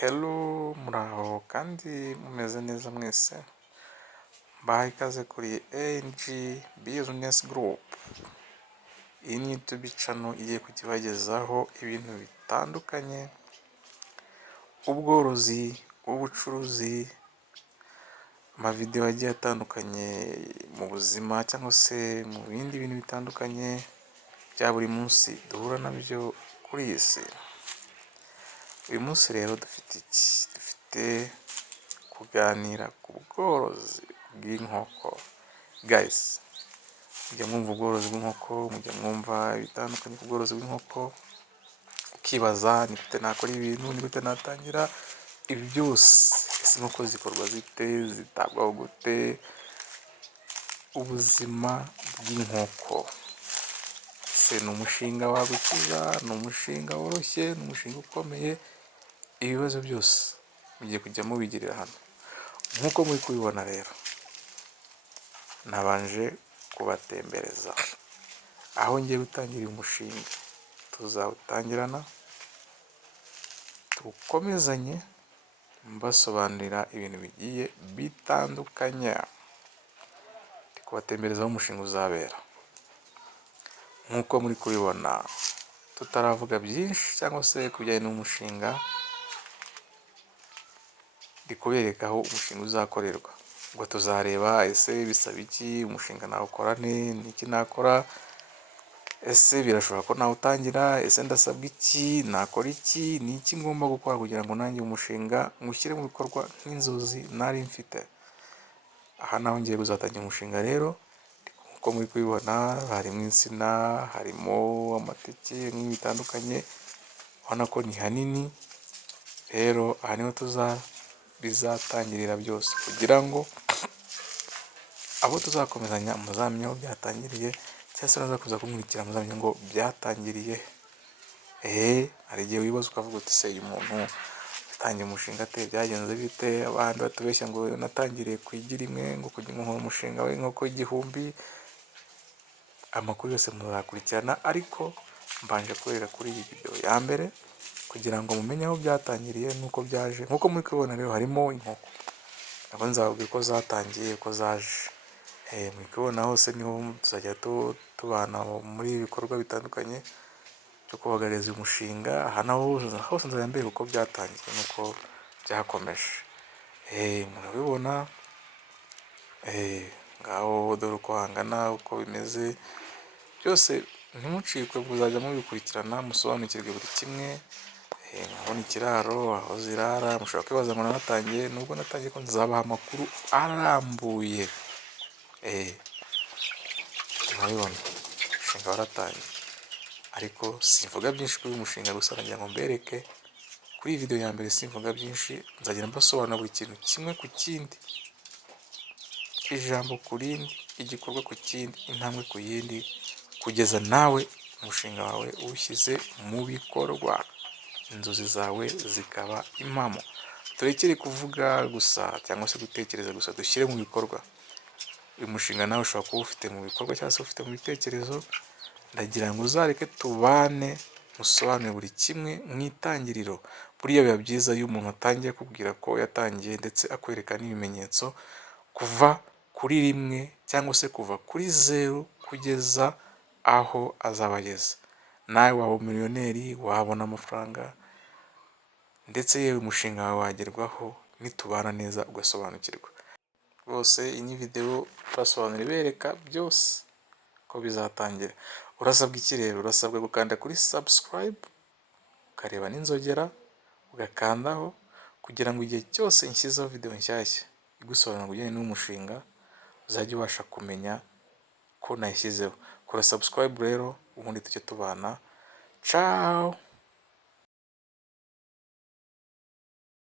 Hello muraho kandi mumeze neza mwese, mbahaye ikaze kuri ANG Business Group. Iyi ni YouTube channel igiye kujya ibagezaho ibintu bitandukanye, ubworozi, ubucuruzi, amavideo agiye atandukanye mu buzima cyangwa se mu bindi bintu bitandukanye bya buri munsi duhura nabyo kuri iyi si. Uyu munsi rero dufite kuganira ku bworozi bw'inkoko. Guys, mujya mwumva ubworozi bw'inkoko, mujya mwumva ibitandukanye ku bworozi bw'inkoko, ukibaza ni gute nakora ibintu, ni gute natangira ibi byose, ese inkoko zikorwa zite, zitabwaho gute, ubuzima bw'inkoko se ni umushinga wagukiza, ni umushinga woroshye, ni umushinga ukomeye. Ibibazo byose mugiye kujya mubigirira hano. Nk'uko muri kubibona rero, nabanje kubatembereza aho ngiye gutangira uyu mushinga. Tuzawutangirana, tukomezanye mbasobanurira ibintu bigiye bitandukanye. Ndi kubatembereza aho umushinga uzabera. Nk'uko muri kubibona, tutaravuga byinshi cyangwa se kubijyanye n'umushinga, ndi kubereka aho umushinga uzakorerwa. Ubwo tuzareba ese bisaba iki, umushinga nawukora nte, niki nakora, ese birashoboka ko nawutangira, ese ndasabwa iki, nakora iki, ni iki ngomba gukora kugira ngo nanjye umushinga nywushyire mu bikorwa nk'inzozi nari mfite. Aha naho ngiye kuzatangira umushinga rero. Uko muri kubibona, harimo insina, harimo amateke n'ibintu bitandukanye. Urabona ko ni hanini, rero aha niho bizatangirira byose, kugira ngo abo tuzakomezanya muzamenye aho byatangiriye, cyangwa se nazakuza kumurikira muzamenye ngo byatangiriye. Hari igihe wibaza ukavuga uti se uyu muntu yatangiye umushinga ate, byagenze bite? Abandi batubeshya ngo natangiriye ku igi rimwe, ngo kugira ngo nkore umushinga w'inkoko igihumbi. Amakuru yose muzakurikirana, ariko mbanje kubera kuri iyi video ya mbere kugira ngo mumenye aho byatangiriye nuko byaje. Nkuko muri kubibona rero, harimo inkoko, nabo nzababwira ko zatangiye, ko zaje. Muri kubibona hose niho tuzajya tubana muri ibikorwa bitandukanye byo kubagariza umushinga. Aha naho hose nzajya mbere uko byatangiye nuko byakomeje. Murabibona, ngaho dore uko hangana, uko bimeze byose. Ntimucikwe, muzajya mubikurikirana musobanukirwe buri kimwe. Murabona ikiraro, aho zirara. Mushobora kwibaza ngo natangiye, nubwo natangiye ko nzabaha amakuru arambuye. Murabibona umushinga waratangiye, ariko simvuga byinshi kuri uyu mushinga gusa, nagira ngo mbereke kuri iyi video ya mbere. Simvuga byinshi, nzagenda mbasobanura buri kintu kimwe ku kindi, ijambo ku rindi, igikorwa ku kindi, intambwe ku yindi, kugeza nawe umushinga wawe uwushyize mu bikorwa, inzozi zawe zikaba impamo. Turekere kuvuga gusa cyangwa se gutekereza gusa, dushyire mu bikorwa. Uyu mushinga nawe ushobora kuba ufite mu bikorwa cyangwa se ufite mu bitekerezo. Ndagira ngo uzareke tubane, musobanure buri kimwe mu itangiriro. Buriya biba byiza iyo umuntu atangiye akubwira ko yatangiye, ndetse akwereka n'ibimenyetso kuva kuri rimwe cyangwa se kuva kuri zeru kugeza aho azaba ageze. Nawe waba umiliyoneri, wabona amafaranga, ndetse yewe umushinga wawe wagerwaho nitubana neza ugasobanukirwa. Rwose iyi ni video basobanura ibereka byose ko bizatangira. Urasabwa iki rero? Urasabwa gukanda kuri subscribe, ukareba n'inzogera ugakandaho, kugira ngo igihe cyose nshyizeho video nshyashya igusobanura ku bijyanye n'umushinga, uzajya ubasha kumenya ko nayishyizeho. Kora subscribe rero, ubundi tujye tubana. Ciao.